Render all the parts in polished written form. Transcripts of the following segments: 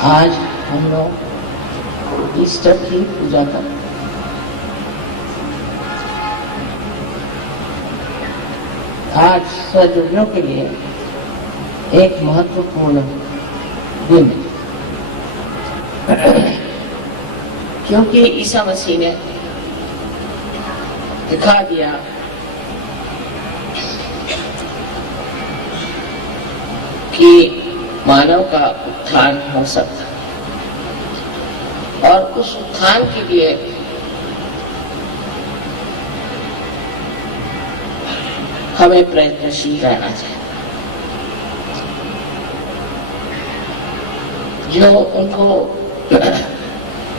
आज हम लोग ईस्टर की पूजा करते हैं। आज सजोगियों के लिए एक महत्वपूर्ण दिन है, क्योंकि ईसा मसीह ने दिखा दिया कि मानव का उत्थान हो सकता है और उस उत्थान के लिए हमें प्रयत्नशील रहना चाहिए। जो उनको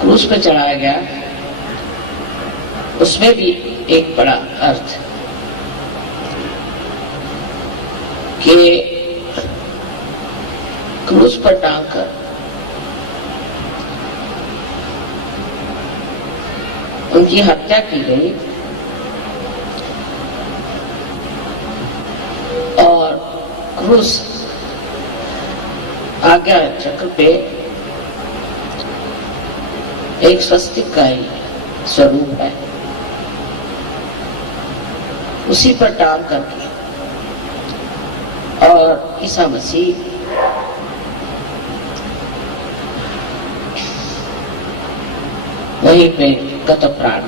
क्रूस पे चढ़ाया गया उसमें भी एक बड़ा अर्थ है कि क्रूस पर टांगकर उनकी हत्या की गई और क्रूस आज्ञा चक्र पे एक स्वस्तिक का ही स्वरूप है, उसी पर टांग करके और ईसा मसीह वहीं पे गत प्राण।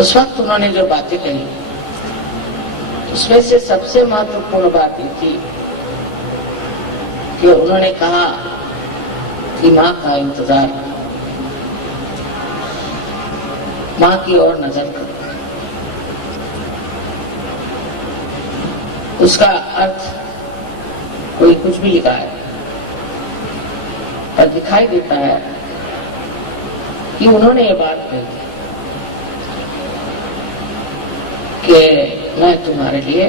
उस वक्त उन्होंने जो बातें कही उसमें से सबसे महत्वपूर्ण बात ये थी कि उन्होंने कहा कि माँ का इंतजार, माँ की ओर नजर करो। उसका अर्थ कोई कुछ भी लिखा है और दिखाई देता है कि उन्होंने ये बात कही कि मैं तुम्हारे लिए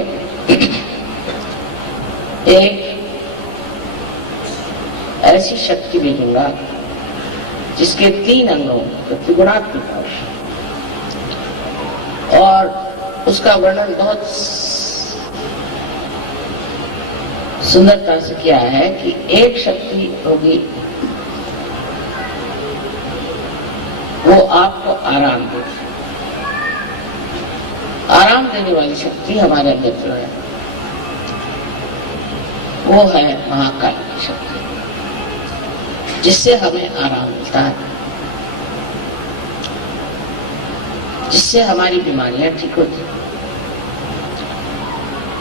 एक ऐसी शक्ति भेजूंगा जिसके 3 अंगों त्रिगुणात्मक और उसका वर्णन बहुत सुंदरता से किया है कि एक शक्ति होगी वो आपको आराम देगी। आराम देने वाली शक्ति हमारे अंदर जो है वो है महाकाल की शक्ति, जिससे हमें आराम मिलता है, जिससे हमारी बीमारियां ठीक होती,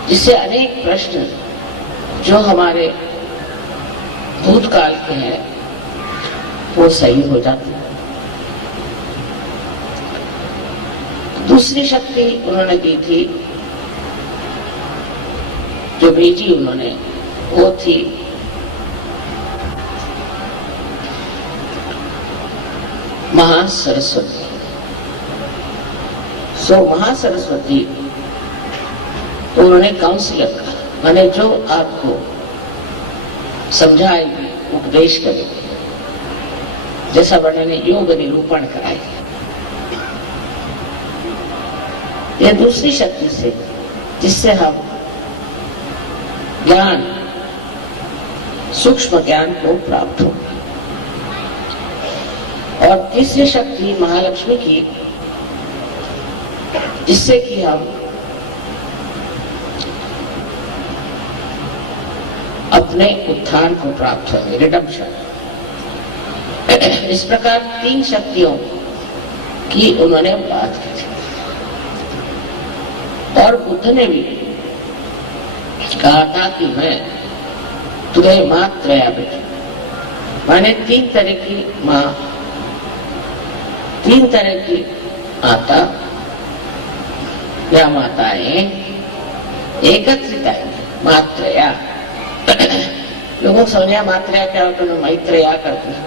जिससे अनेक प्रश्न जो हमारे भूतकाल के हैं वो सही हो जाते हैं। दूसरी शक्ति उन्होंने दी थी, जो भेजी उन्होंने, वो थी महासरस्वती। महासरस्वती तो उन्होंने काउंसिलर कहा, माने जो आपको समझाएगी, उपदेश करेगी, जैसा वर्णन ने योग निरूपण कराएगी। यह दूसरी शक्ति से जिससे हम ज्ञान, सूक्ष्म ज्ञान को प्राप्त हो। और तीसरी शक्ति महालक्ष्मी की, जिससे कि हम अपने उत्थान को प्राप्त होंगे, रिडम्पशन। इस प्रकार 3 शक्तियों की उन्होंने बात की थी। और बुद्ध ने भी कहा था कि मैं तुम्हें मात्रया भेजूं, माने 3 तरह की माँ, 3 तरह की माता या माताएं एकत्रित आएंगी। मात्रया लोगों को समझा मात्रया क्या होता है, मैत्रेया करते हैं।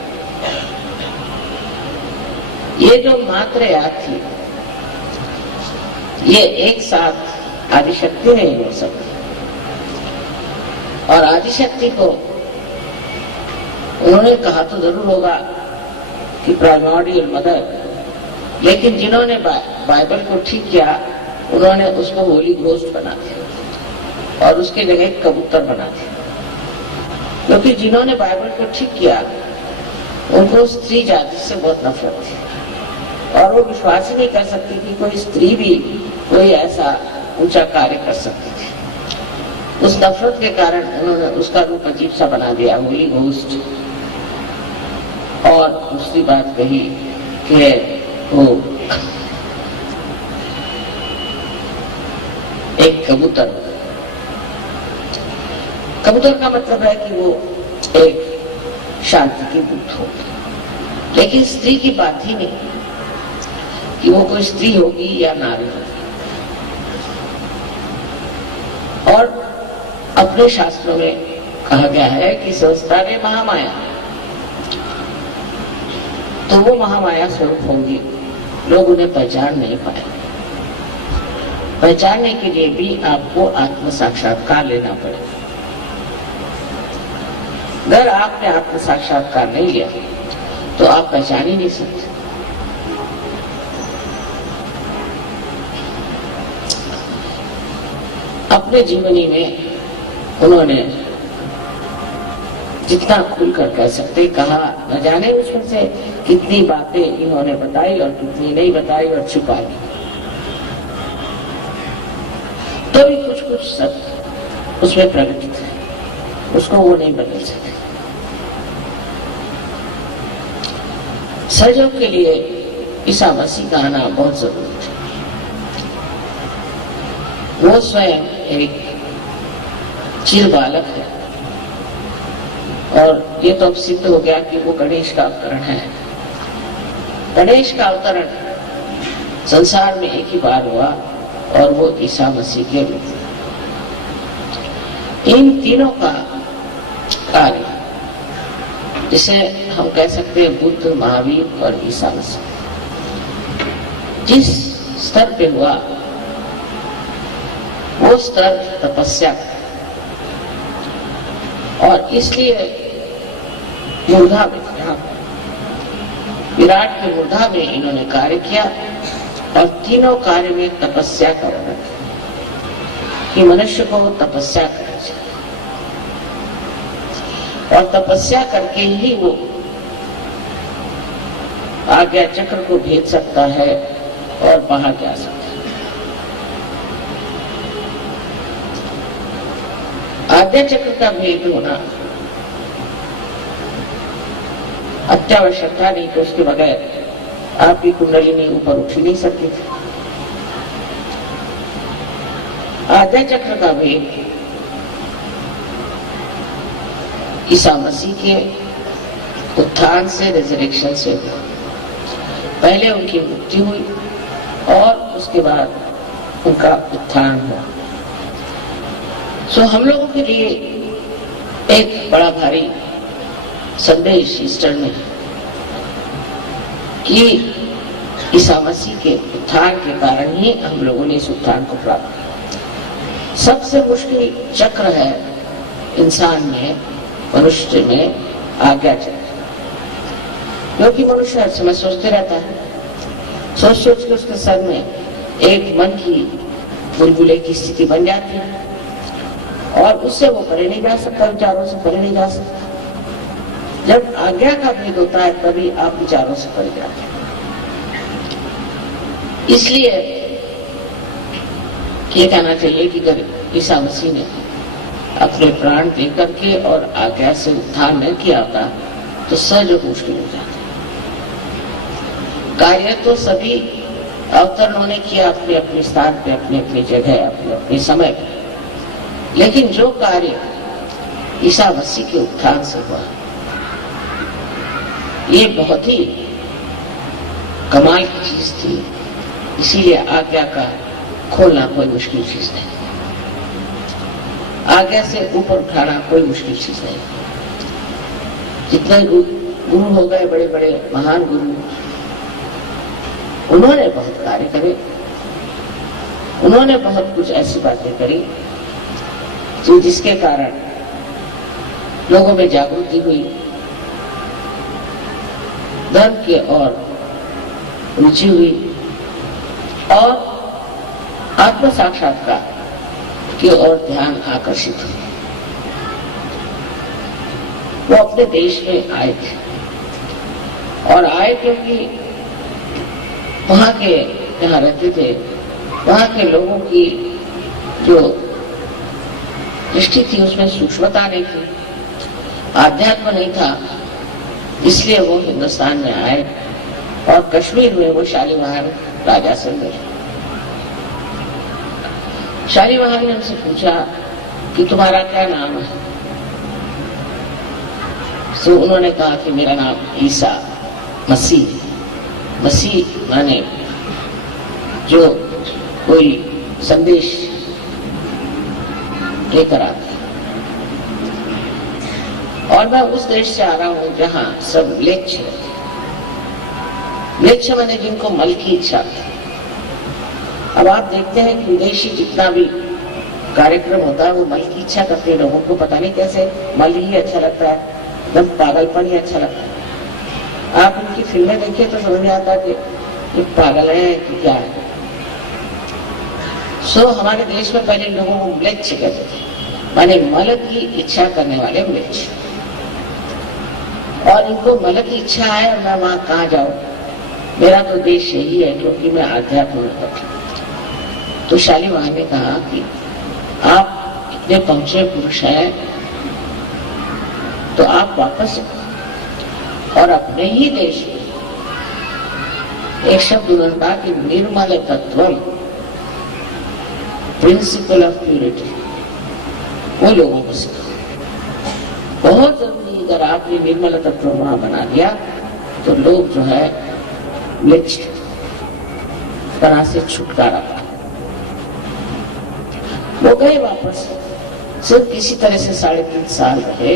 ये जो मात्रया थी ये एक साथ आदिशक्ति नहीं हो सकती, और आदिशक्ति को उन्होंने कहा तो जरूर होगा कि प्राइमोर्डियल मदर, लेकिन जिन्होंने बाइबल को ठीक किया उन्होंने उसको होली घोस्ट बना दिया। और उसकी जगह एक कबूतर बना दिया। क्योंकि जिन्होंने बाइबल को ठीक किया उनको स्त्री जाति से बहुत नफरत थी और वो विश्वास ही नहीं कर सकती कि कोई स्त्री भी कोई ऐसा ऊंचा कार्य कर सकती थी। उस नफरत के कारण उन्होंने उसका रूप अजीब सा बना दिया, होली घोस्ट। और दूसरी बात कही कि वो एक कबूतर, कबूतर का मतलब है कि वो एक शांति की दूत हो। लेकिन स्त्री की बात ही नहीं कि वो कोई स्त्री होगी या नारी होगी। और अपने शास्त्रों में कहा गया है कि सहस्त्रारे महामाया, तो वो महामाया स्वरूप होंगी, लोग उन्हें पहचान नहीं पाए। पहचानने के लिए भी आपको आत्म साक्षात्कार लेना पड़ेगा। अगर आपने आत्म साक्षात्कार नहीं लिया तो आप पहचान ही नहीं सकते। अपने जीवनी में उन्होंने जितना खुलकर कह सकते कहा, न जाने उसमें से कितनी बातें इन्होंने बताई और कितनी नहीं बताई और छुपाई, तो भी कुछ कुछ सत्य उसमें प्रकटित है, उसको वो नहीं बदल सके। सहयोग के लिए ईसा मसीह का आना बहुत जरूरी है। वो स्वयं एक चिर बालक है और ये तो अब सिद्ध हो गया कि वो गणेश का अवतरण है। गणेश का अवतरण संसार में एक ही बार हुआ और वो ईसा मसीह के रूप। इन तीनों का कार्य जिसे हम कह सकते हैं बुद्ध, महावीर और ईसा मसीह, जिस स्तर पे हुआ वो स्तर तपस्या का, और इसलिए मूर्धा में, विराट के मूर्धा में इन्होंने कार्य किया और तीनों कार्य में तपस्या का वर्णन कि मनुष्य को तपस्या करनी चाहिए और तपस्या करके ही वो आज्ञा चक्र को भेद सकता है और बाहर जा सकता है। आज्ञा चक्र का भेद होना अत्यावश्यक था, नहीं तो उसके बगैर आपकी कुंडलिनी ऊपर उठ ही नहीं सकती थी। आज्ञा चक्र का भेद ईसा मसीह के उत्थान से, रिजरेक्शन से हुआ। पहले उनकी मृत्यु हुई और उसके बाद उनका उत्थान हुआ। सो हम लोगों के लिए एक बड़ा भारी संदेश ईस्टर में कि ईसा मसीह के उत्थान के कारण ही हम लोगों ने इस उत्थान को प्राप्त किया। सबसे मुश्किल चक्र है इंसान में, मनुष्य में आज्ञा चक्र, क्योंकि मनुष्य हर समय सोचते रहता है, सोच सोच के उसके सर में एक मन की बुलबुले की स्थिति बन जाती है और उससे वो परे नहीं जा सकता, विचारों से परे नहीं जा सकता। जब आज्ञा का भेद होता है तभी आप विचारों से परे जाते हैं। इसलिए ये कहना चाहिए कि अगर ईसा मसीह ने अपने प्राण दे करके और आज्ञा से उत्थान न किया होता तो सहयोग मुश्किल हो जाता। कार्य तो सभी अवतरणों ने किया अपने अपने स्थान पे, अपनी अपनी जगह, अपने अपने समय पे, लेकिन जो कार्य ईसा मसीह के उत्थान से हुआ ये बहुत ही कमाल की चीज थी। इसीलिए आज्ञा का खोलना कोई मुश्किल चीज नहीं, आज्ञा से ऊपर उठाना कोई मुश्किल चीज नहीं। जितने गुरु हो गए, बड़े बड़े महान गुरु, उन्होंने बहुत कार्य करे, उन्होंने बहुत कुछ ऐसी बातें करी जो जिसके कारण लोगों में जागृति हुई, धर्म के और रुचि हुई और आत्म साक्षात्कार की ओर ध्यान आकर्षित हुआ। वो अपने देश में आए थे और आए क्योंकि वहां के जहाँ रहते थे वहां के लोगों की जो दृष्टि थी उसमें सूक्ष्मता नहीं थी, आध्यात्म नहीं था, इसलिए वो हिंदुस्तान में आए और कश्मीर में वो शालीमार राजा से मिले। शालीमार ने उनसे पूछा कि तुम्हारा क्या नाम है? तो उन्होंने कहा कि मेरा नाम ईसा मसीह। मसीह माने जो कोई संदेश लेकर आता। और मैं उस देश से आ रहा हूं जहां सब म्लेच्छ माने जिनको मल की इच्छा थी। अब आप देखते हैं कि विदेशी जितना भी कार्यक्रम होता है वो मल की इच्छा करते हैं। लोगों को पता नहीं कैसे मल ही अच्छा लगता है, एकदम पागलपन ही अच्छा लगता है। आप उनकी फिल्में देखिए तो समझ में आता है कि ये पागल है कि क्या है। सो हमारे देश में पहले लोगों को म्लेच्छ कहते थे, माने मल की इच्छा करने वाले म्लेच्छ। और इनको मल की इच्छा है और मैं वहां कहाँ जाऊं, मेरा तो देश यही है क्योंकि मैं आध्यात्म में पढ़ा। तो शालीमार ने कहा कि आप इतने पहुंचे पुरुष हैं तो आप वापस और अपने ही देश में एक शब्द उन्होंने कहा कि निर्मल तत्वम, प्रिंसिपल ऑफ प्यूरिटी, वो लोगों को सिखा। बहुत जरूरी, अगर आपने निर्मल तत्व वहां बना दिया तो लोग जो है म्लेच्छ तरह से छुटकारा पा। वो गए वापस, सिर्फ किसी तरह से 3.5 साल रहे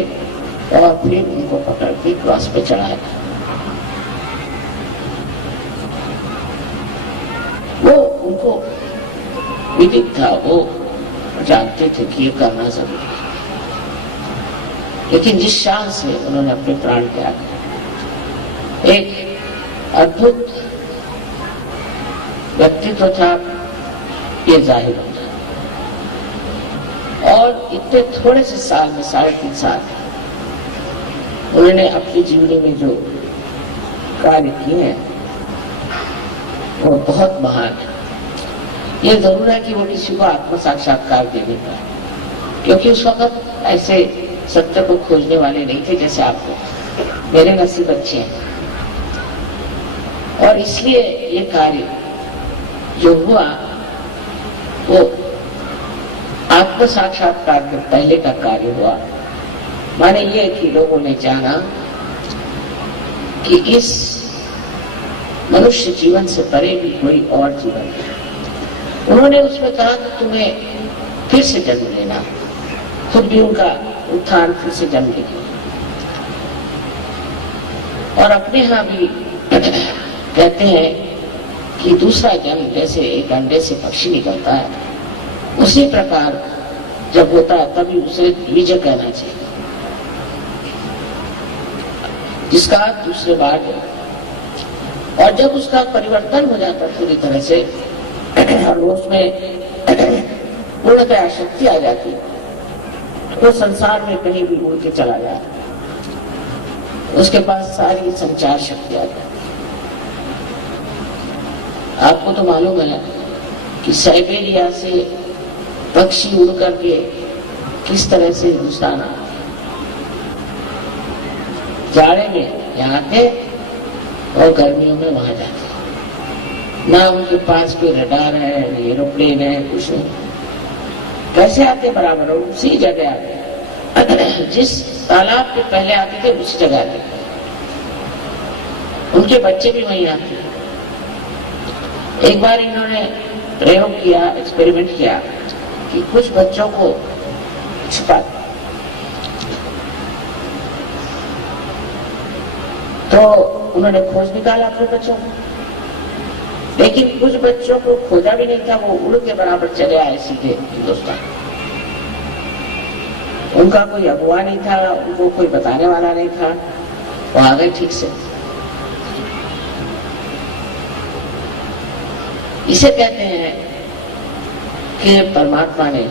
और फिर उनको पकड़ के क्रॉस पे चढ़ाया। वो उनको विदित था, वो जानते थे कि ये करना जरूरी है, लेकिन जिस शान से उन्होंने अपने प्राण त्याग, एक अद्भुत व्यक्तित्व था, ये जाहिर होता। और इतने थोड़े से साल में 3.5 साल उन्होंने अपनी जीवनी में जो कार्य किए हैं वो बहुत महान है। ये जरूर है कि वो किसी को आत्म साक्षात्कार दे नहीं पाए, क्योंकि उस वक्त ऐसे सत्य को खोजने वाले नहीं थे जैसे आपको। मेरे नसीब अच्छे हैं और इसलिए ये कार्य जो हुआ वो आत्म साक्षात्कार के पहले का कार्य हुआ। माने ये कि लोगों ने जाना कि इस मनुष्य जीवन से परे भी कोई और जीवन है। उन्होंने उसमें कहा कि तुम्हें फिर से जन्म लेना, खुद भी उनका उत्थान फिर से जन्म लेगी। और अपने यहां भी कहते हैं कि दूसरा जन्म जैसे एक अंडे से पक्षी निकलता है, उसी प्रकार जब होता है तभी उसे द्विज कहना चाहिए, जिसका दूसरे बार है। और जब उसका परिवर्तन हो जाता पूरी तरह से और उसमें पूर्णतया शक्ति आ जाती, तो संसार में कहीं भी उड़ के चला जाता, उसके पास सारी संचार शक्ति आ जाती। आपको तो मालूम है कि साइबेरिया से पक्षी उड़ करके किस तरह से हिंदुस्तान आते, जाड़े में यहाँ आते और गर्मियों में वहां जाते। ना उनके पास कोई रडार है, एरोप्लेन है, कुछ नहीं। कैसे आते बराबर उसी जगह आते, जिस तालाब के पहले आते थे उसी जगह आते। उनके बच्चे भी वहीं आते। एक बार इन्होंने प्रयोग किया, एक्सपेरिमेंट किया कि कुछ बच्चों को छुपा, तो उन्होंने खोज निकाला अपने बच्चों को, लेकिन कुछ बच्चों को खोजा भी नहीं था, वो उड़ के बराबर चले आए सीधे हिंदुस्तान। उनका कोई अगुआ नहीं था, उनको कोई बताने वाला नहीं था, वो आ गए ठीक से। इसे कहते हैं कि परमात्मा ने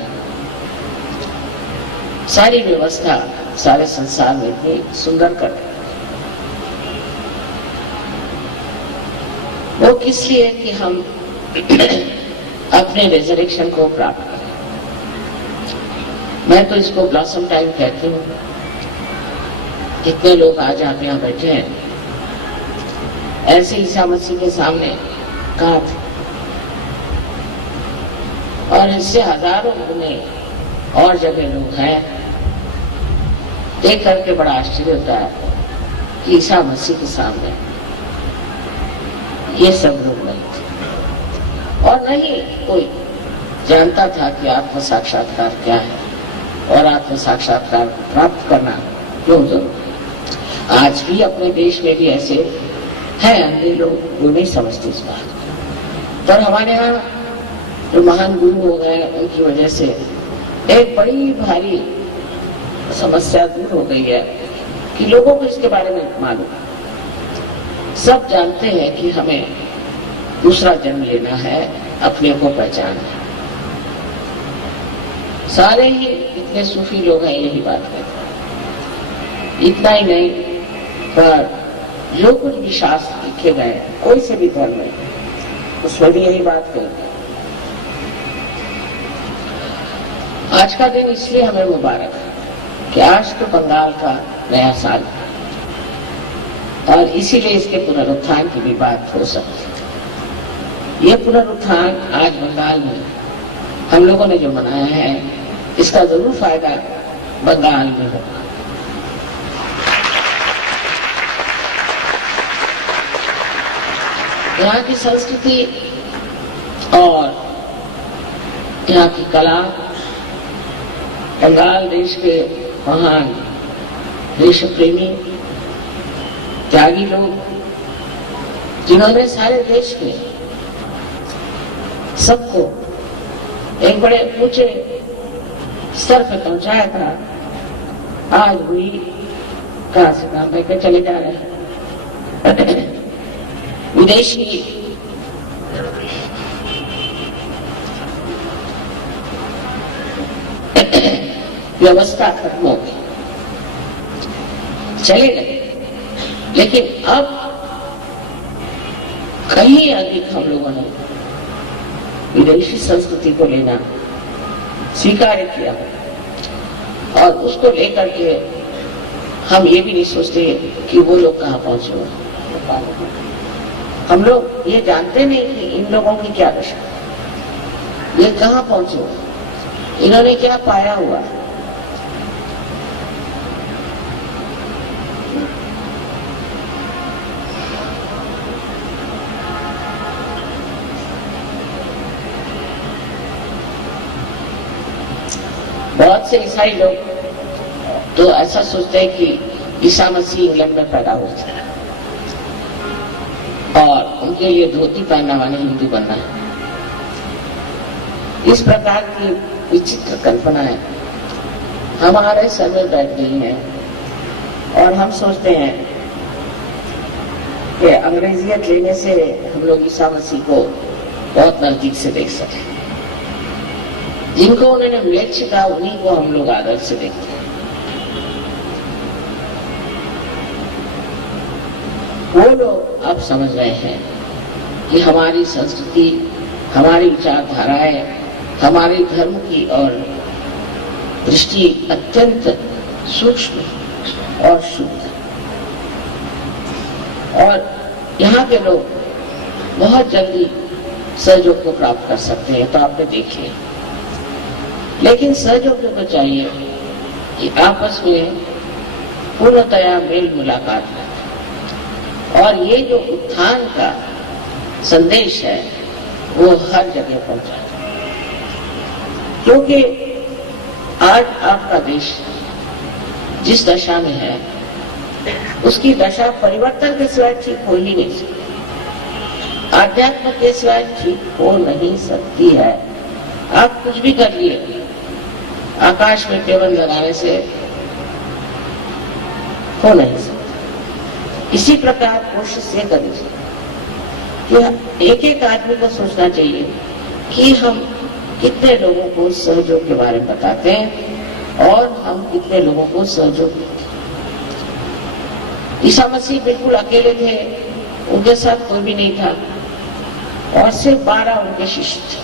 सारी व्यवस्था सारे संसार में इतनी सुंदर कर दी। वो किस लिए कि हम अपने रिजरेक्शन को प्राप्त करें। मैं तो इसको ब्लॉसम टाइम कहती हूँ। कितने लोग आज आप यहाँ बैठे हैं, ऐसे ईसा मसीह के सामने कहा थे, और इससे हजारों गुने और जगह लोग हैं। देख करके बड़ा आश्चर्य होता है कि ईसा मसीह के सामने ये सब लोग नहीं थे, और नहीं कोई जानता था कि आत्म साक्षात्कार क्या है और आत्म साक्षात्कार प्राप्त करना क्यों जरूरी है। आज भी अपने देश में भी ऐसे हैं अंधे लोग जो नहीं समझते इस बात को। पर हमारे यहाँ जो महान गुरु हो गए उनकी वजह से एक बड़ी भारी समस्या दूर हो गई है कि लोगों को इसके बारे में मालूम। सब जानते हैं कि हमें दूसरा जन्म लेना है, अपने को पहचानना है। सारे ही इतने सूफी लोग हैं यही बात कहते हैं। इतना ही नहीं, पर जो कुछ भी शास्त्र लिखे गए कोई से भी धर्म है उसमें भी यही बात कहते हैं। आज का दिन इसलिए हमें मुबारक है कि आज तो बंगाल का नया साल है, और इसीलिए इसके पुनरुत्थान की भी बात हो सकती है। ये पुनरुत्थान आज बंगाल में हम लोगों ने जो मनाया है, इसका जरूर फायदा बंगाल में होगा। यहाँ की संस्कृति और यहाँ की कला, बंगाल देश के महान देश प्रेमी त्यागी लोग, जिन्होंने सारे देश के सबको एक बड़े ऊंचे स्तर पर पहुंचाया था, आज भी कहां से काम लेकर चले जा रहे हैं। विदेशी व्यवस्था खत्म हो गई, चले गए। लेकिन अब कहीं अधिक हम लोगों ने विदेशी संस्कृति को लेना स्वीकार किया, और उसको लेकर के हम ये भी नहीं सोचते कि वो लोग कहाँ पहुंचे। हम लोग ये जानते नहीं कि इन लोगों की क्या दशा, ये कहाँ पहुंचे, इन्होंने क्या पाया हुआ। बहुत से ईसाई लोग तो ऐसा सोचते हैं कि ईसा मसीह इंग्लैंड में पैदा हुए थे और उनके लिए धोती पहनना माने हिंदू बनना है। इस प्रकार की विचित्र कल्पनाएं हमारे सर में बैठ गई हैं, और हम सोचते हैं कि अंग्रेजियत लेने से हम लोग ईसा मसीह को बहुत नजदीक से देख सके। जिनको उन्होंने म्लेच्छ कहा उन्हीं को हम लोग आदर से देखते हैं। वो लोग अब समझ रहे हैं कि हमारी संस्कृति, हमारी विचारधाराएं, हमारे धर्म की और दृष्टि अत्यंत सूक्ष्म और शुद्ध, और यहाँ के लोग बहुत जल्दी सहयोग को प्राप्त कर सकते हैं। तो आपने देख लिया, लेकिन सहयोग को चाहिए कि आपस में पूर्णतया मेल मुलाकात है, और ये जो उत्थान का संदेश है वो हर जगह पहुंचा, क्योंकि आज आपका देश जिस दशा में है उसकी दशा परिवर्तन के सिवाय ठीक हो ही नहीं सकती, आध्यात्म के सिवाय ठीक हो नहीं सकती है। आप कुछ भी कर लिए, आकाश में टेबल लगाने से हो नहीं सकता। इसी प्रकार कोशिश ये करनी चाहिए कि एक एक आदमी को सोचना चाहिए कि हम कितने लोगों को सहयोग के बारे में बताते हैं और हम कितने लोगों को सहयोग देते। ईसा मसीह बिल्कुल अकेले थे, उनके साथ कोई भी नहीं था और सिर्फ 12 उनके शिष्य थे।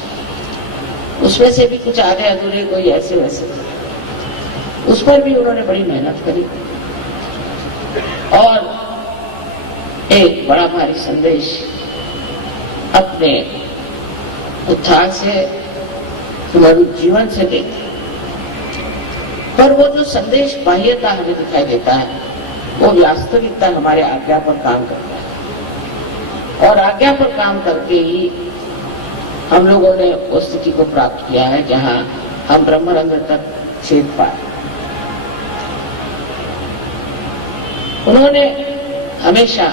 उसमें से भी कुछ आधे अधूरे, कोई ऐसे वैसे थे। उस पर भी उन्होंने बड़ी मेहनत करी और एक बड़ा भारी संदेश अपने उत्थान से, तुम्हारे जीवन से देते। पर वो जो संदेश बाह्यता हमें दिखाई देता है, वो वास्तविकता हमारे आज्ञा पर काम करता है और आज्ञा पर काम करके ही हम लोगों ने उस स्थिति को प्राप्त किया है जहां हम ब्रह्मरंध्र तक छेद पाए। उन्होंने हमेशा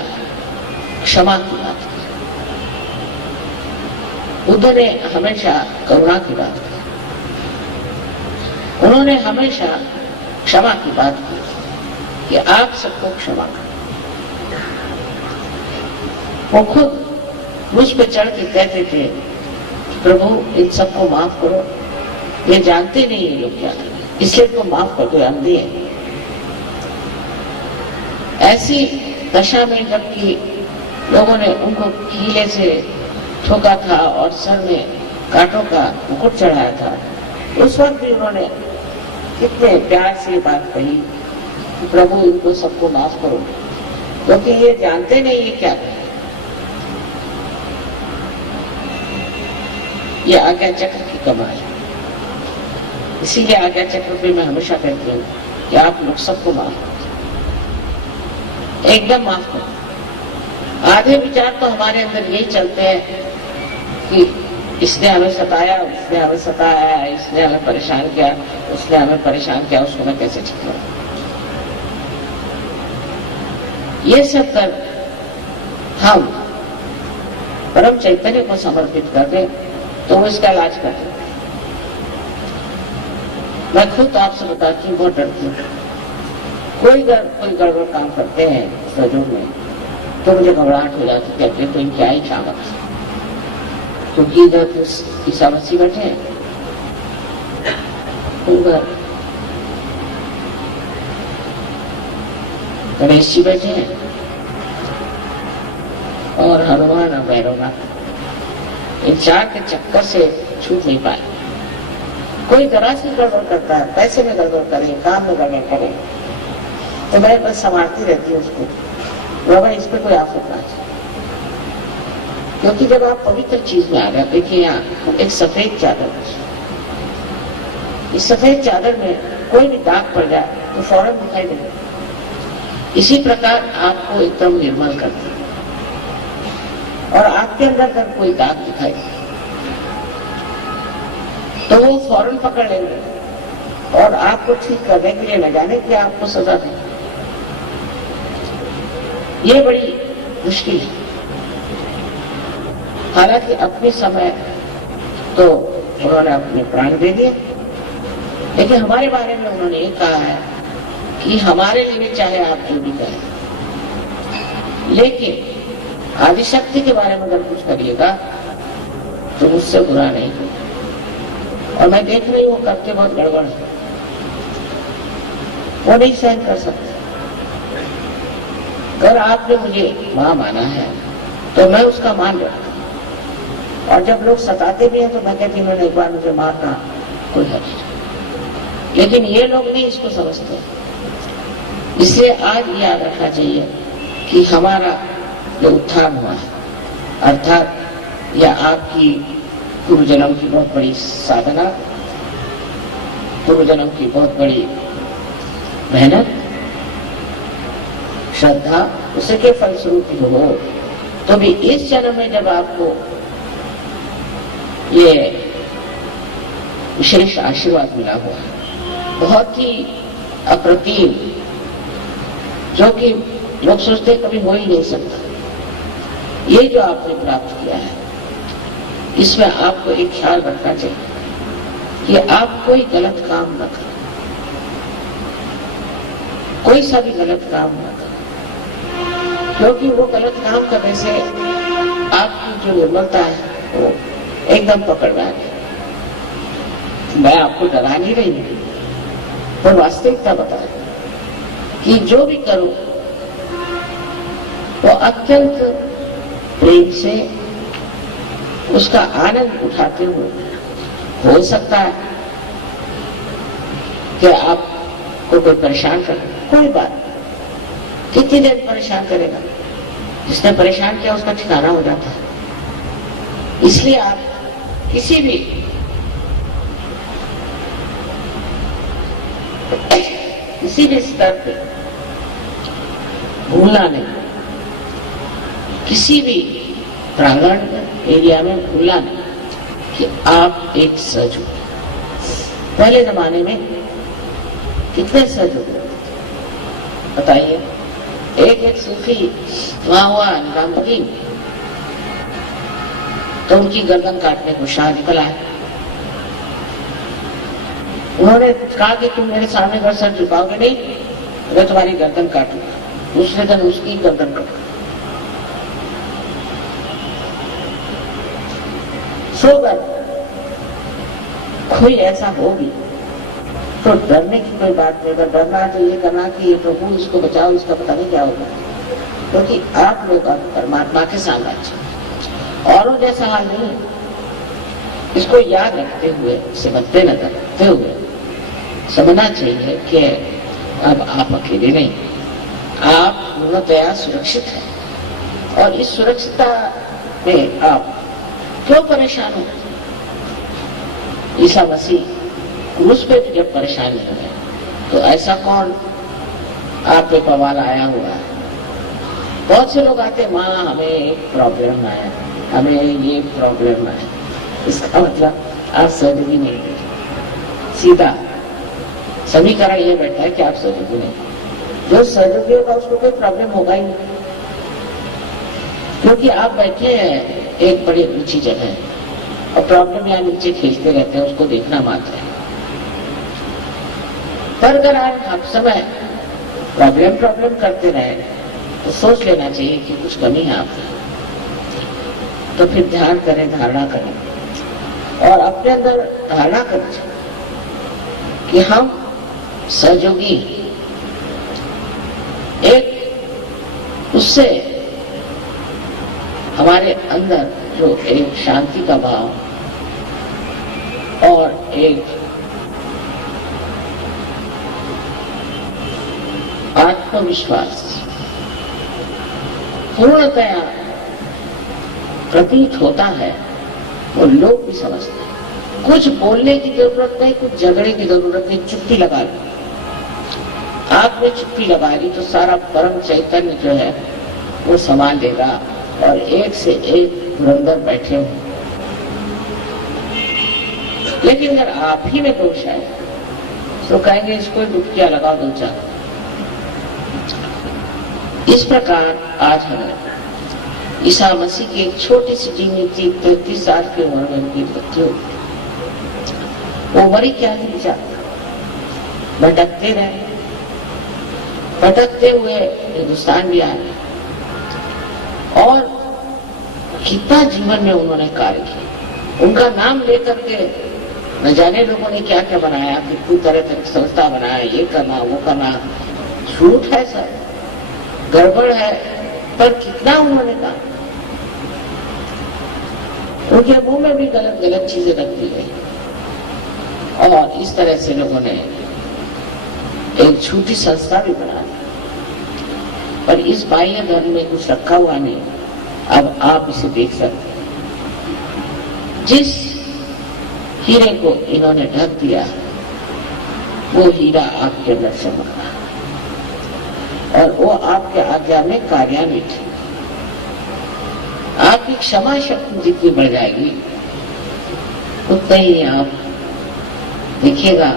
क्षमा की बात की, बुद्ध ने हमेशा करुणा की बात की, उन्होंने हमेशा क्षमा की बात की कि आप सबको क्षमा करें। वो खुद मुझ पे चढ़ के कहते थे, प्रभु इन सबको माफ करो, ये जानते नहीं ये लोग क्या करें, इसलिए तो माफ कर दो, अंधे हैं। ऐसी दशा में जबकि लोगों ने उनको कीले से ठोका था और सर में कांटों का मुकुट चढ़ाया था, उस वक्त भी उन्होंने कितने प्यार से बात कही, प्रभु इनको सबको माफ करो, क्योंकि ये जानते नहीं ये क्या है। ये आज्ञा चक्र की कमाल है। इसीलिए आज्ञा चक्र पे मैं हमेशा कहती हूँ कि आप लोग सबको माफ करो, एकदम माफ करो। आधे विचार तो हमारे अंदर यही चलते हैं कि इसने हमें सताया, उसने हमें सताया, इसने हमें परेशान किया, उसने हमें परेशान किया, उसको मैं कैसे छिपाऊं। ये सब कर हम परम चैतन्य को समर्पित कर दें तो वो इसका इलाज कर दें। मैं खुद आपसे बताती हूँ, बहुत डरती हूँ। कोई गड़बड़ काम करते हैं सहयोग में तो मुझे घबराहट हो जाती है, कहते तो क्या ही चावत, क्योंकि इधर तो ईसा मसीह बैठे हैं, उधर गणेश जी बैठे हैं और हनुमान और भैरवनाथ, इन चार के चक्कर से छूट नहीं पाए। कोई जरा सी गड़बड़ करता है, पैसे में गड़बड़ करे, काम में गड़बड़ करे, तो मैं बस संभालती रहती हूँ उसको, बाबा इस पे कोई आफत ना जाए। क्योंकि जब आप पवित्र चीज में आ गए, देखिए यहाँ एक सफेद चादर, इस सफेद चादर में कोई भी दाग पड़ जाए तो फौरन दिखाई देगा। इसी प्रकार आपको एकदम निर्मल करती है और आपके अंदर अगर कोई दाग दिखाई दे तो वो फौरन पकड़ लेंगे और आपको ठीक करने के लिए न जाने कि आपको सजा दें। ये बड़ी मुश्किल है। हालांकि अपने समय तो उन्होंने अपने प्राण दे दिए, लेकिन हमारे बारे में उन्होंने ये कहा है कि हमारे लिए चाहे आप जो भी करें, लेकिन आदिशक्ति के बारे में अगर कुछ करिएगा तो मुझसे बुरा नहीं होगा। और मैं देख रही हूँ करके बहुत गड़बड़ है, वो नहीं सहन कर सकते। अगर आपने मुझे मां माना है तो मैं उसका मान रखता हूं, और जब लोग सताते भी हैं तो मैं कहती हूँ मैंने एक बार मुझे मारना कोई हर्ज नहीं। लेकिन ये लोग नहीं इसको समझते। इसलिए आज याद रखना चाहिए कि हमारा जो उत्थान हुआ है, अर्थात या आपकी पूर्व जन्म की बहुत बड़ी साधना, पूर्व जन्म की बहुत बड़ी मेहनत, श्रद्धा, उसे के फलस्वरूप जो हो, तो भी इस जन्म में जब आपको ये विशेष आशीर्वाद मिला हुआ है, बहुत ही अप्रतिम, जो कि लोग सोचते कभी हो ही नहीं सकता, ये जो आपने प्राप्त किया है, इसमें आपको एक ख्याल रखना चाहिए कि आप कोई गलत काम न करें, कोई सा भी गलत काम न करें, क्योंकि वो गलत काम करने से आपकी जो निर्मलता है वो एकदम पकड़ में आ गई। मैं आपको डरा नहीं रही हूं, पर वास्तविकता बताए कि जो भी करो वो अत्यंत प्रेम से उसका आनंद उठाते हुए। हो सकता है कि आपको कोई परेशान करे, कोई बात, कितनी देर परेशान करेगा? जिसने परेशान किया उसका ठिकाना हो जाता है। इसलिए आप किसी भी स्तर पे भूलना नहीं, किसी भी प्रांगण एरिया में भूलना नहीं कि आप एक सज हो। पहले जमाने में कितने सज हो बताइए। एक सूफी वहां हुआ निजामुद्दीन, तो उनकी गर्दन काटने को शाह निकल आए। उन्होंने कहा कि तुम मेरे सामने घर सर झुकाओगे नहीं, मैं तुम्हारी गर्दन काटूंगा। दूसरे दिन उसकी गर्दन काटूंगा। सोगर कोई ऐसा होगी तो डरने की कोई बात नहीं। अगर डरना है तो ये करना कि ये प्रभु इसको बचाओ, इसका पता नहीं क्या होगा, क्योंकि आप लोग परमात्मा के साम्राज्य औरों जैसा हाल नहीं है। इसको याद रखते हुए, इसे मद्देनजर रखते हुए समझना चाहिए कि अब आप अकेले नहीं, आप पूर्णतया सुरक्षित हैं। और इस सुरक्षितता में आप क्यों परेशान हो? ईसा मसीह क्रूस पे भी जब परेशानी हुई तो ऐसा कौन आप पे बवाल आया हुआ है? बहुत से लोग आते, माँ हमें एक प्रॉब्लम है, हमें ये प्रॉब्लम है। इसका मतलब आप सदगी नहीं है। सीधा समीकरण ये बैठा है कि आप सदगी नहीं। जो सदगी होगा उसको कोई प्रॉब्लम होगा ही नहीं, क्योंकि आप बैठे हैं एक बड़ी ऊंची जगह और प्रॉब्लम यहाँ नीचे खेलते रहते हैं, उसको देखना मात्र है। पर अगर आप हर समय प्रॉब्लम करते रहे तो सोच लेना चाहिए कि कुछ कमी है आपकी। तो फिर ध्यान करें, धारणा करें और अपने अंदर धारणा करें कि हम सहयोगी एक, उससे हमारे अंदर जो एक शांति का भाव और एक आत्मविश्वास पूर्णतया प्रतीत होता है, वो लोग भी समझते हैं। कुछ बोलने की जरूरत नहीं, कुछ झगड़े की जरूरत नहीं, चुप्पी लगा ली। आपने चुप्पी लगा ली तो सारा परम चैतन्य जो है वो संभाल लेगा और एक से एक धुरंधर बैठे हो। लेकिन अगर आप ही में दोष है तो कहेंगे इसको डुबकियां लगा दो चार। इस प्रकार आज हमें ईसा मसीह की एक छोटी सी जीवनी थी, 33 साल की उम्र में उनकी मृत्यु। वो मरी क्या थी बेचारा, भटकते रहे, भटकते हुए हिंदुस्तान भी आए और कितना जीवन में उन्होंने कार्य किया। उनका नाम लेकर के न जाने लोगों ने क्या क्या बनाया, कितनी तरह तरह की संस्था बनाया, ये करना वो करना। झूठ है सर, गड़बड़ है, पर कितना उन्होंने कहा। उनके मुंह में भी गलत गलत चीजें रख दी गई और इस तरह से लोगों ने एक झूठी संस्था भी बना दी। पर इस बाह्य धर्म में कुछ रखा हुआ नहीं। अब आप इसे देख सकते हैं। जिस हीरे को इन्होंने ढक दिया वो हीरा आपके अंदर चमक रहा और वो आपके आज्ञा में कार्यान्वित है। आपकी क्षमा शक्ति जितनी बढ़ जाएगी उतना ही आप देखिएगा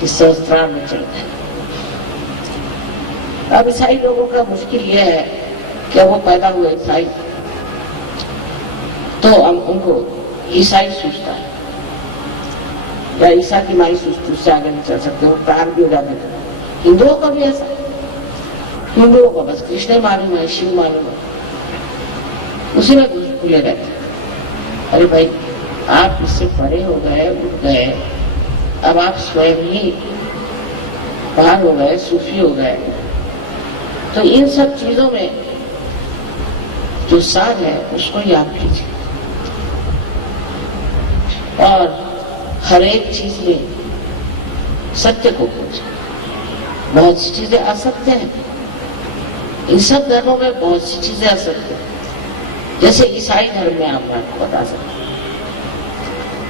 कि सहस्त्रार में चलता है। अब ईसाई लोगों का मुश्किल यह है कि वो पैदा हुए ईसाई, तो हम उनको ईसाई सोचता है या ईसा की माई सोचती, उससे आगे नहीं चल सकते, वो प्राण भी हो जाते थे। हिंदुओं का भी ऐसा, हिंदुओं को बस कृष्ण मालूम है, शिव मालूम है, उसी में खुले रहते। अरे भाई आप इससे परे हो गए, उठ गए, अब आप स्वयं ही बाहर हो गए, सूफी हो गए। तो इन सब चीजों में जो सार है उसको याद कीजिए और हर एक चीज में सत्य को खोजें। बहुत सी चीजें असत्य हैं, इन सब धर्मों में बहुत सी चीजें असत्य हैं। जैसे ईसाई धर्म में आप आपको बता सकते हैं,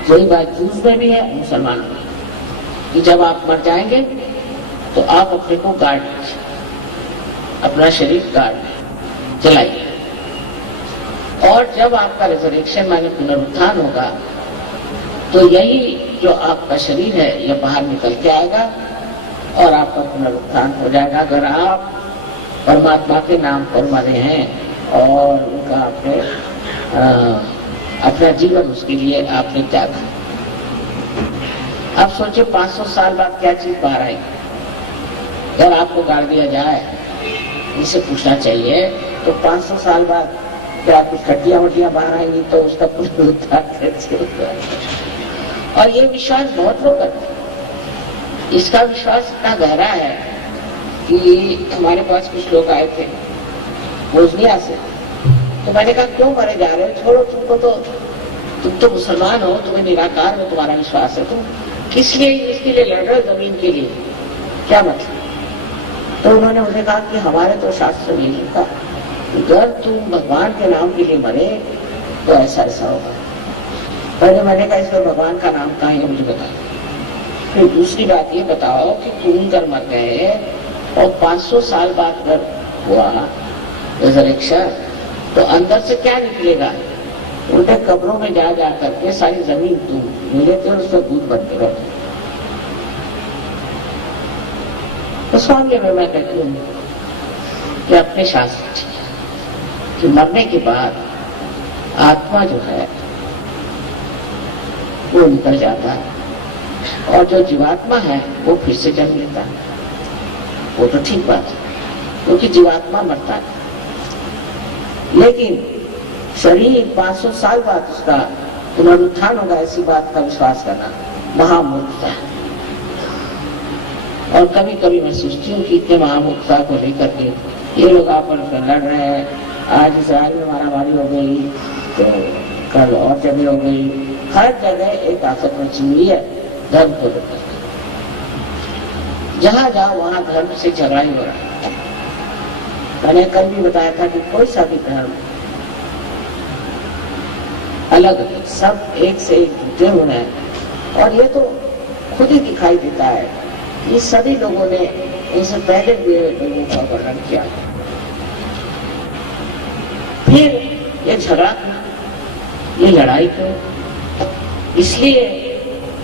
वही बात जूस में भी है, मुसलमानों में, कि जब आप मर जाएंगे तो आप अपने को गाड़ लीजिए, अपना शरीर गाड़ जलाइए, और जब आपका रिजरेक्शन माने पुनरुत्थान होगा तो यही जो आपका शरीर है यह बाहर निकल के आएगा और आपका पुनरुत्थान हो जाएगा। अगर आप परमात्मा के नाम पर मरे हैं और उनका अपना जीवन उसके लिए आपने त्यागा। अब सोचिए 500 साल बाद क्या चीज बाहर आएगी। अगर आपको गाड़ दिया जाए, इसे पूछना चाहिए, तो 500 साल बाद क्या कुछ हड्डियां वड्डियां बाहर आएंगी तो उसका पुनरुद्धार कैसे होगा? और ये विश्वास बहुत लोग करते हैं। इसका विश्वास इतना गहरा है कि हमारे पास कुछ लोग आए थे बोझनिया से, तो मैंने कहा क्यों मरे जा रहे हो, छोड़ो, तुम तो मुसलमान हो, तुम्हें निराकार में तुम्हारा विश्वास है, तुम किस लिए इसके लिए लड़ रहे हो, जमीन के लिए, क्या मतलब? तो उन्होंने मुझे कहा कि हमारे तो शास्त्र में लिखा, अगर तुम भगवान के नाम के लिए मरे तो ऐसा ऐसा होगा। पहले मैंने कहा इसमें भगवान का नाम कहाँ है, मुझे बताओ। फिर दूसरी बात ये बताओ कि तुम कर मर गए और 500 साल बाद अगर हुआ रिजरेक्शन तो अंदर से क्या निकलेगा? उल्टे कब्रों में जा जा करके सारी जमीन तुम मिले थे और उसमें दूध बनते रहते। उस मामले में मैं कहती हूँ कि अपने शास्त्र कि मरने के बाद आत्मा जो है वो निकल जाता है और जो जीवात्मा है वो फिर से जन्म लेता है। वो तो ठीक बात है, क्योंकि जीवात्मा मरता है, लेकिन शरीर 500 साल बाद उसका पुनरुत्थान होगा, ऐसी बात का विश्वास करना महामूर्खता है। और कभी कभी मैं सोचती हूँ कि इतने महामूर्खता को लेकर के ये लोग आपस में लड़ रहे हैं। आज इसराइल में मारामारी हो गई तो कल और जगह हो गई, हर जगह एक आफत मची हुई है धर्म को लेकर। जहां जाओ वहां धर्म से झगड़ा ही हो रहा है। मैंने कल भी बताया था कि कोई सा भी धर्म अलग है, सब एक से एक जुटे हुए हैं। और ये तो खुद ही दिखाई देता है, ये सभी लोगों ने इनसे पहले भी लोगों का वर्णन किया। फिर ये झगड़ा क्यों, ये लड़ाई क्यों? इसलिए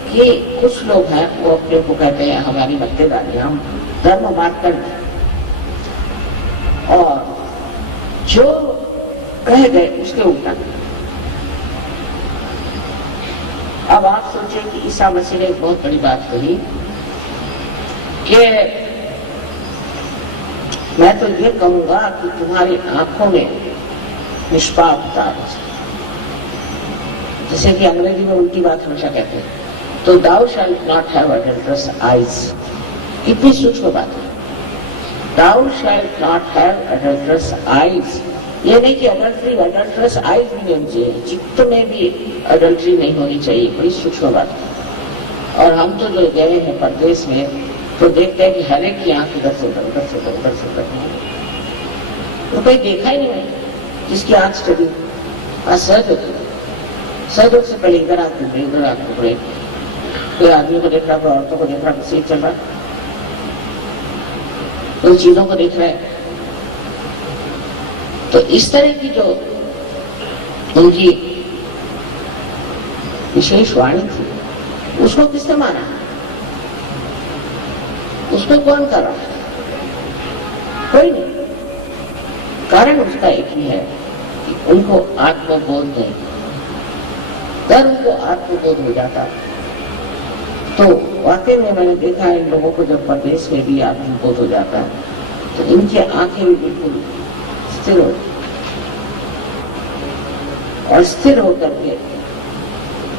कि कुछ लोग हैं वो अपने को कहते हैं हमारी मक्तेदारी, हम धर्म बात कर, और जो कह गए उसके उल्टा। अब आप सोचिए कि ईसा मसीह ने एक बहुत बड़ी बात कही कि मैं तो ये कहूंगा कि तुम्हारी आंखों में निष्पापता, जैसे कि अंग्रेजी में उल्टी बात हमेशा कहते हैं, तो thou shalt not have adulterous eyes। कितनी सूक्ष्म बात है, thou shalt not have adulterous eyes। ये नहीं कि adulterous eyes भी नहीं होनी चाहिए, चित्त में भी adultery नहीं होनी चाहिए, बड़ी सूक्ष्म बात है। और हम तो जो गए हैं परदेश में तो देखते हैं कि हर एक की आंख इधर से उधर, उधर से उधर, उधर से उधर, तो कोई देखा ही नहीं है जिसकी आंख स्टडी सहयोग से पहले इधर आंख टूटे, इधर आंख टूटे, कोई आदमी को देख रहा, कोई औरतों को देख रहा, किसी चल रहा, कोई चीजों को देख रहा है। तो इस तरह की जो उनकी विशेष वाणी थी उसको किसने माना, उसको कौन कर रहा? कोई नहीं। कारण उसका एक ही है कि उनको आत्मबोध नहीं। अगर उनको आत्मबोध हो जाता तो वाकई में मैंने देखा है इन लोगों को, जब प्रदेश में भी आत्मबोध हो जाता है तो इनकी आंखें भी बिल्कुल स्थिर हो, और स्थिर होकर के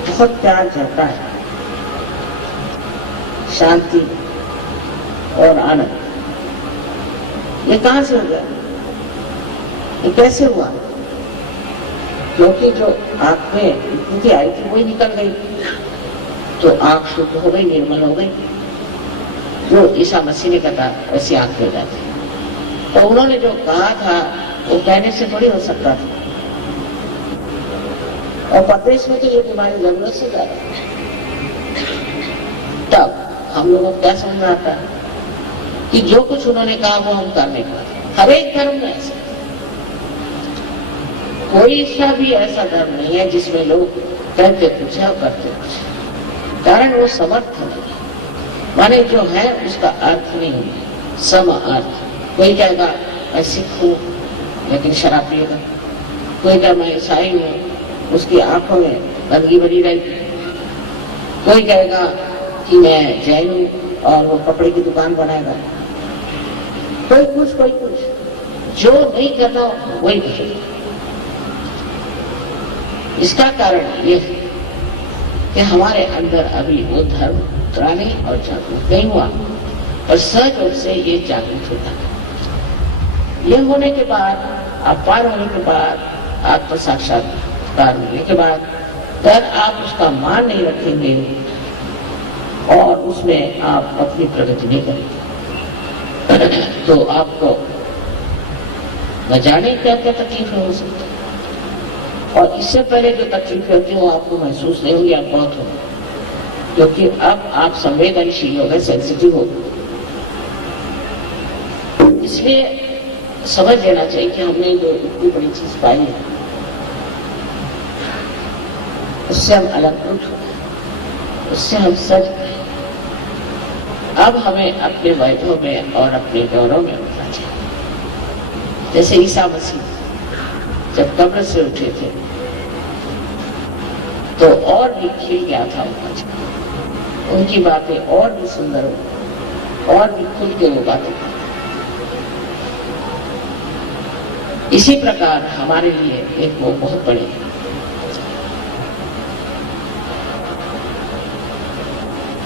बहुत प्यार झलता है, शांति, और आनंद। ये कहां से हो गया? ये कैसे हुआ? क्योंकि जो आंख में विकृति आई थी वही निकल गई, तो आंख शुद्ध हो गई, निर्मल हो गई। जो ईसा मसीह ने कहा वैसी आंख हो जाती। तो उन्होंने जो कहा था वो कहने से थोड़ी हो सकता था। और प्रदेश में तो ये बीमारी जरूरत से ज्यादा। तब हम लोगों को क्या समझ में आता है कि जो कुछ उन्होंने कहा वो हम करने का। हर एक धर्म में ऐसा, कोई सा भी ऐसा धर्म नहीं है जिसमें लोग कहते कुछ है और करते कुछ। कारण वो समर्थ नहीं, माने जो है उसका अर्थ नहीं है सम अर्थ। कोई कहेगा मैं सिख हूं लेकिन शराब पिएगा, कोई कहेगा मैं ईसाई हूं उसकी आंखों में गंदगी भरी रहेगी, कोई कहेगा कि मैं जैन हूं और वो कपड़े की दुकान बनाएगा, कोई कुछ जो नहीं करना वही करेगा। इसका कारण ये है कि हमारे अंदर अभी वो धर्म उतरा नहीं और जागरूक नहीं हुआ, और सहज रूप से ये जागरूक होता है। ये होने के बाद, अपार होने के बाद, आत्म साक्षात्कार होने के बाद, पर आप उसका मान नहीं रखेंगे और उसमें आप अपनी प्रगति नहीं करेंगे तो आपको न जाने क्या क्या तकलीफें हो सकती है। और इससे पहले जो तकलीफें होती है वो आपको महसूस नहीं होगी, आप बहुत हो, क्योंकि अब आप संवेदनशील हो गए, सेंसिटिव हो। इसलिए समझ लेना चाहिए कि हमने जो इतनी बड़ी चीज पाई है उससे हम अलंकृत हो गए, उससे हम सज गए। अब हमें अपने वैभव में और अपने गौरव में उठना चाहिए। जैसे ईसा मसीह जब कब्र से उठे थे तो और भी खिल गया था उनका, उनकी बातें और भी सुंदर हो, और भी खुल के वो बातें। इसी प्रकार हमारे लिए एक वो बहुत बड़े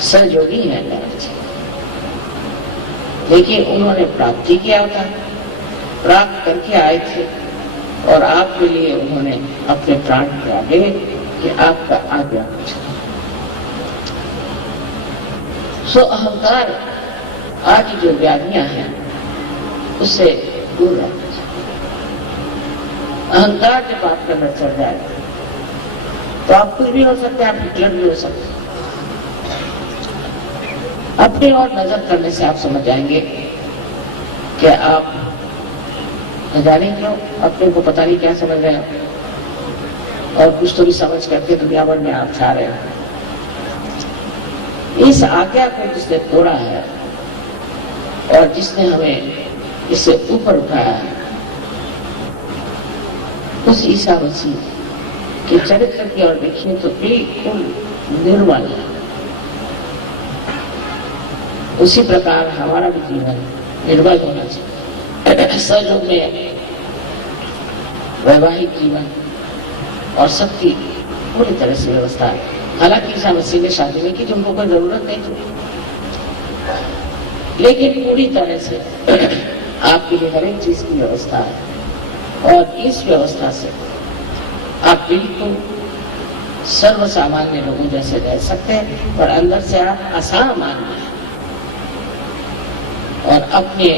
सहयोगी है अल्लाह जी, लेकिन उन्होंने प्राप्ति किया होता, प्राप्त करके आए थे और आपके लिए उन्होंने अपने प्राण त्यागे कि आपका आज्ञा। सो अहंकार आदि जो व्याधियां हैं उससे दूर रहना चाहिए। अहंकार जब आपके अंदर चढ़ जाए तो आप कुछ भी हो सकते हैं, आप हिटलर भी हो सकते हैं। अपनी ओर नजर करने से आप समझ जाएंगे कि आप न जाने क्यों अपने को पता नहीं क्या समझ रहे हैं और कुछ तो भी समझ करके दुनिया भर में आप छा रहे हैं। इस आज्ञा को जिसने तोड़ा है और जिसने हमें इससे ऊपर उठाया है, उस ईसा मसीह के चरित्र की ओर देखिए तो बिल्कुल निर्मल है। उसी प्रकार हमारा भी जीवन निर्मल होना चाहिए। सहयोग में वैवाहिक जीवन और सबकी पूरी तरह से व्यवस्था है। हालांकि ईसा मसीह ने शादी में की जो उनको कोई जरूरत नहीं थी, लेकिन पूरी तरह से आपके लिए हर एक चीज की व्यवस्था है और इस व्यवस्था से आप बिल्कुल सर्वसामान्य लोगों जैसे रह सकते हैं और अंदर से आप असामान्य हैं और अपने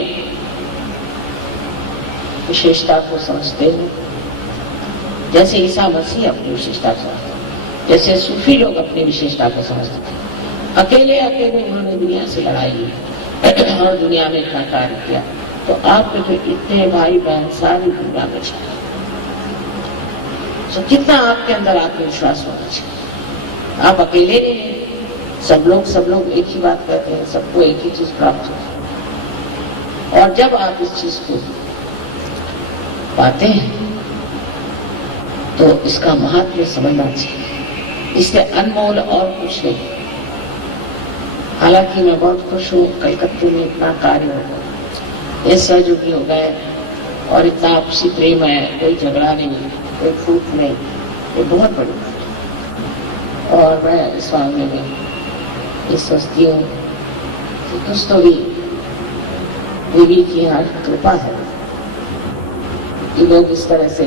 विशेषता को समझते हैं, जैसे ईसा मसीह अपनी विशेषता को समझते, जैसे सूफी लोग अपनी विशेषता को समझते थे। अकेले अकेले उन्होंने दुनिया से लड़ाई की और दुनिया में इतना कार्य किया, तो आपके जो इतने भाई बहन सारी दुनिया में चले, तो कितना आपके अंदर आत्मविश्वास होना चाहिए। आप अकेले नहीं हैं, सब लोग एक ही बात कहते हैं, सबको एक ही चीज प्राप्त होती है। और जब आप इस चीज को पाते हैं तो इसका महत्व समझना चाहिए। इसके अनमोल और कुछ नहीं। हालांकि मैं बहुत खुश हूँ, कलकत्ते में इतना कार्य हो गया, ये सहयोगी हो गए और इतना आपसी प्रेम है, कोई झगड़ा नहीं, कोई फूट नहीं, ये बहुत बड़ी बात। और मैं इस मामले में ये सोचती हूँ कि कुछ तो भी देवी की यहाँ कृपा है कि लोग इस तरह से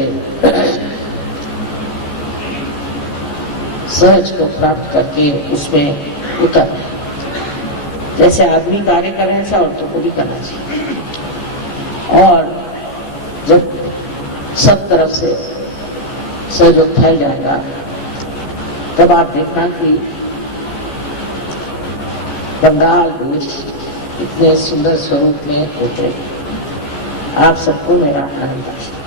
सहज को प्राप्त करके उसमें उतर रहे। जैसे आदमी कार्य कर रहे हैं ऐसा औरतों को भी करना चाहिए। और जब सब तरफ से सहयोग फैल जाएगा तब आप देखना कि बंगाल देश इतने सुंदर स्वरूप में होते। आप सबको मेरा नमस्कार।